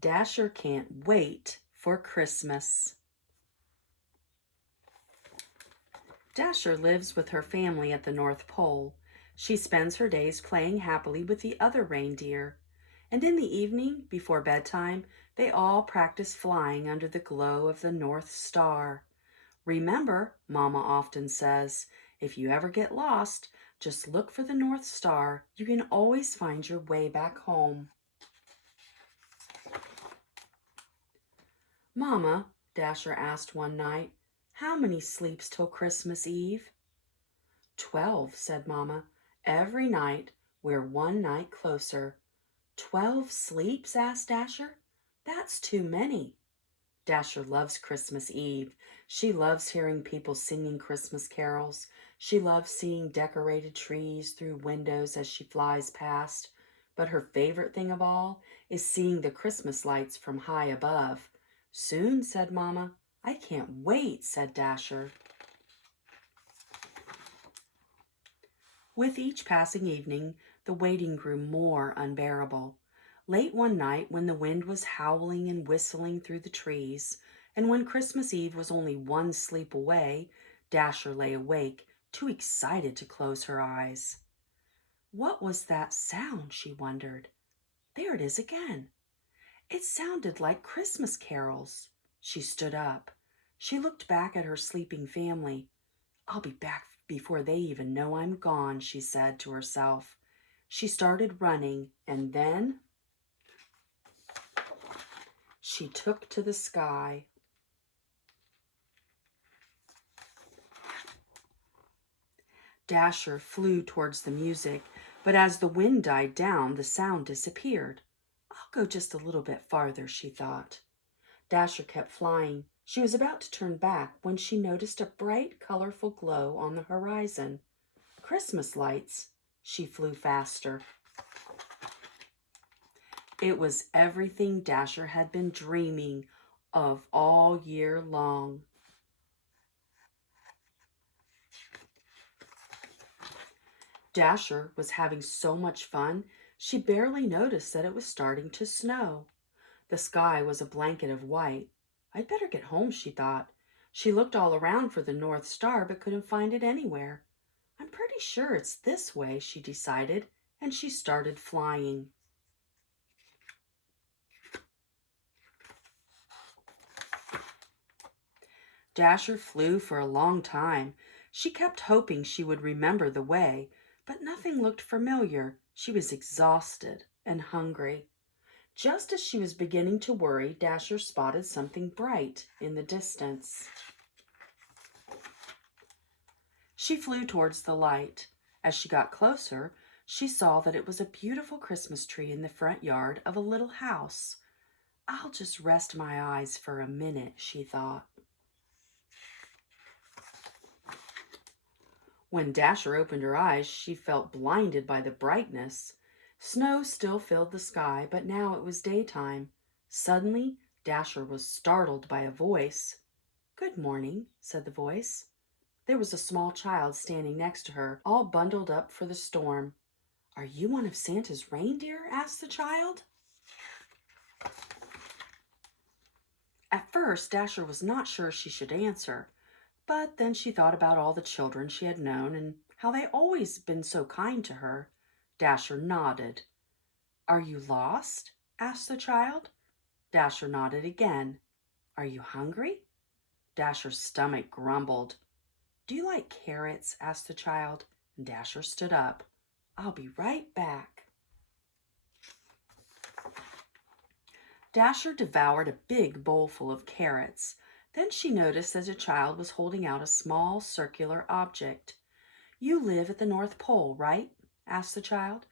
Dasher can't wait for Christmas. Dasher lives with her family at the North Pole. She spends her days playing happily with the other reindeer. And in the evening, before bedtime, they all practice flying under the glow of the North Star. Remember, Mama often says, if you ever get lost, just look for the North Star. You can always find your way back home. Mama, Dasher asked one night, how many sleeps till Christmas Eve? 12, said Mama. Every night we're one night closer. 12 sleeps? Asked Dasher. That's too many. Dasher loves Christmas Eve. She loves hearing people singing Christmas carols. She loves seeing decorated trees through windows as she flies past. But her favorite thing of all is seeing the Christmas lights from high above. Soon, said Mama. I can't wait, said Dasher. With each passing evening, the waiting grew more unbearable. Late one night, when the wind was howling and whistling through the trees, and when Christmas Eve was only one sleep away, Dasher lay awake, too excited to close her eyes. What was that sound, she wondered. There it is again. It sounded like Christmas carols. She stood up. She looked back at her sleeping family. I'll be back before they even know I'm gone, she said to herself. She started running, and then she took to the sky. Dasher flew towards the music, but as the wind died down, the sound disappeared. I'll go just a little bit farther, she thought. Dasher kept flying. She was about to turn back when she noticed a bright, colorful glow on the horizon. Christmas lights. She flew faster. It was everything Dasher had been dreaming of all year long. Dasher was having so much fun, she barely noticed that it was starting to snow. The sky was a blanket of white. I'd better get home, she thought. She looked all around for the North Star but couldn't find it anywhere. I'm pretty sure it's this way, she decided, and she started flying. Dasher flew for a long time. She kept hoping she would remember the way, but nothing looked familiar. She was exhausted and hungry. Just as she was beginning to worry, Dasher spotted something bright in the distance. She flew towards the light. As she got closer, she saw that it was a beautiful Christmas tree in the front yard of a little house. I'll just rest my eyes for a minute, she thought. When Dasher opened her eyes, she felt blinded by the brightness. Snow still filled the sky, but now it was daytime. Suddenly, Dasher was startled by a voice. "Good morning," said the voice. There was a small child standing next to her, all bundled up for the storm. "Are you one of Santa's reindeer?" asked the child. At first, Dasher was not sure she should answer. But then she thought about all the children she had known and how they always been so kind to her. Dasher nodded. "Are you lost?" asked the child. Dasher nodded again. "Are you hungry?" Dasher's stomach grumbled. "Do you like carrots?" asked the child, and Dasher stood up. "I'll be right back." Dasher devoured a big bowl full of carrots. Then she noticed that a child was holding out a small circular object. "You live at the North Pole, right?" asked the child.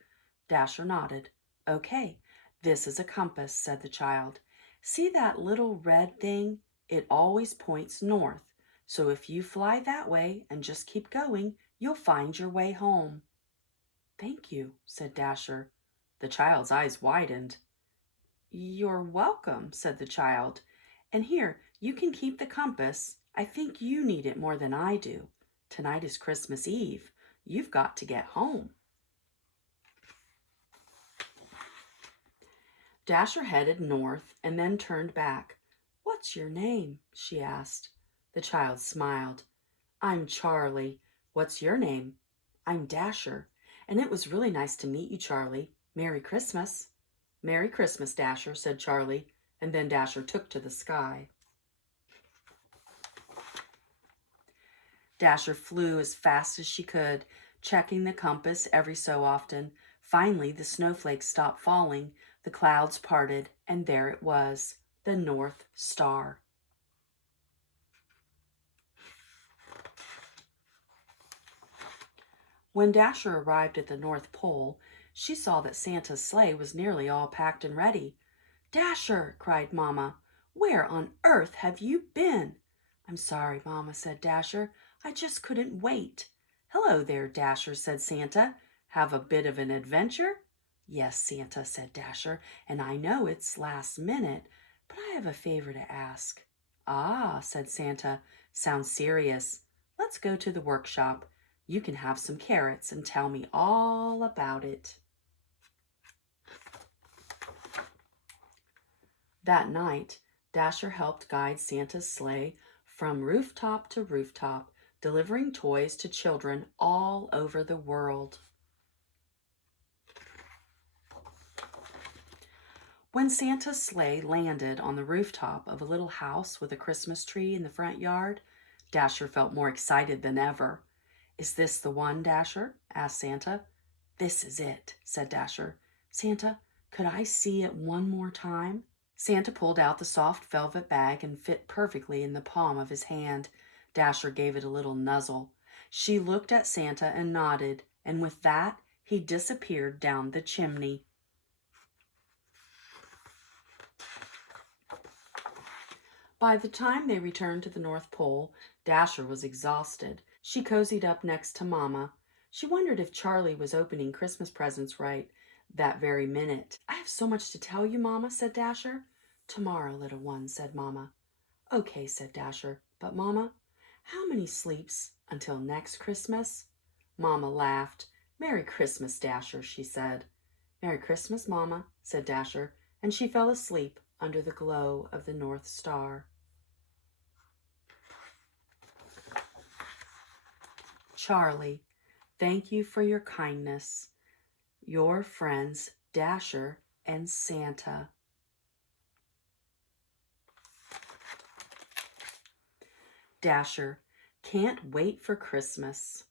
Dasher nodded. "Okay, this is a compass," said the child. "See that little red thing? It always points north. So if you fly that way and just keep going, you'll find your way home." "Thank you," said Dasher. The child's eyes widened. "You're welcome," said the child. "And here, you can keep the compass. I think you need it more than I do. Tonight is Christmas Eve. You've got to get home." Dasher headed north and then turned back. "What's your name?" she asked. The child smiled. "I'm Charlie. What's your name?" "I'm Dasher. And it was really nice to meet you, Charlie. Merry Christmas." "Merry Christmas, Dasher," said Charlie, and then Dasher took to the sky. Dasher flew as fast as she could, checking the compass every so often. Finally, the snowflakes stopped falling, the clouds parted, and there it was, the North Star. When Dasher arrived at the North Pole, she saw that Santa's sleigh was nearly all packed and ready. "Dasher!" cried Mamma. "Where on earth have you been?" "I'm sorry, Mamma," said Dasher. "I just couldn't wait." "Hello there, Dasher," said Santa. "Have a bit of an adventure?" "Yes, Santa," said Dasher, "and I know it's last minute, but I have a favor to ask." "Ah," said Santa. "Sounds serious. Let's go to the workshop. You can have some carrots and tell me all about it." That night, Dasher helped guide Santa's sleigh from rooftop to rooftop, delivering toys to children all over the world. When Santa's sleigh landed on the rooftop of a little house with a Christmas tree in the front yard, Dasher felt more excited than ever. "Is this the one, Dasher?" asked Santa. "This is it," said Dasher. "Santa, could I see it one more time?" Santa pulled out the soft velvet bag and fit perfectly in the palm of his hand. Dasher gave it a little nuzzle. She looked at Santa and nodded, and with that, he disappeared down the chimney. By the time they returned to the North Pole, Dasher was exhausted. She cozied up next to Mamma. She wondered if Charlie was opening Christmas presents right that very minute. "I have so much to tell you, Mamma," said Dasher. "Tomorrow, little one," said Mamma. "Okay," said Dasher. "But, Mamma, how many sleeps until next Christmas?" Mamma laughed. "Merry Christmas, Dasher," she said. "Merry Christmas, Mamma," said Dasher, and she fell asleep under the glow of the North Star. Charlie, thank you for your kindness. Your friends, Dasher and Santa. Dasher, can't wait for Christmas.